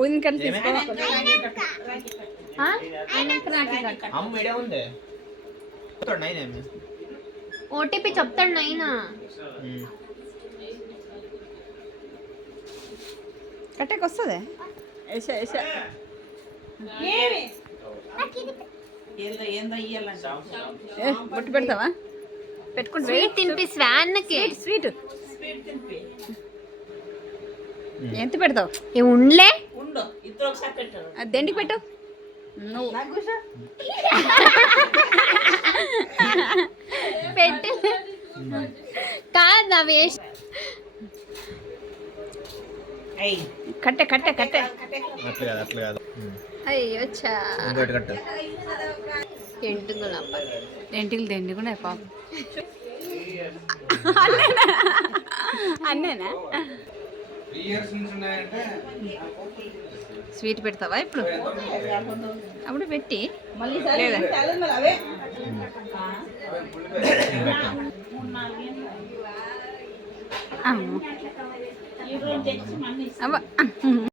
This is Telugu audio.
ఊదిన తీసుకో. ఓటీపీ చెప్తాడు నైనా. కట్టెకి వస్తుంది. బొట్టు పెడతావా? పెట్టుకుంటా. స్వీట్ తినిపి స్వాన్కి. స్వీట్ ఎంత పెడతావు? ఉండలే దెండికి పెట్టు. నువ్వు పెట్టు. కాదు వేస్ట్. కట్టె కట్టె కట్టె. అయ్యోచ్చా ఎంటుకులు దెండుకున్నాయి పాప. అన్నేనా? స్వీట్ పెడతావా ఇప్పుడు? అప్పుడు పెట్టి లేదా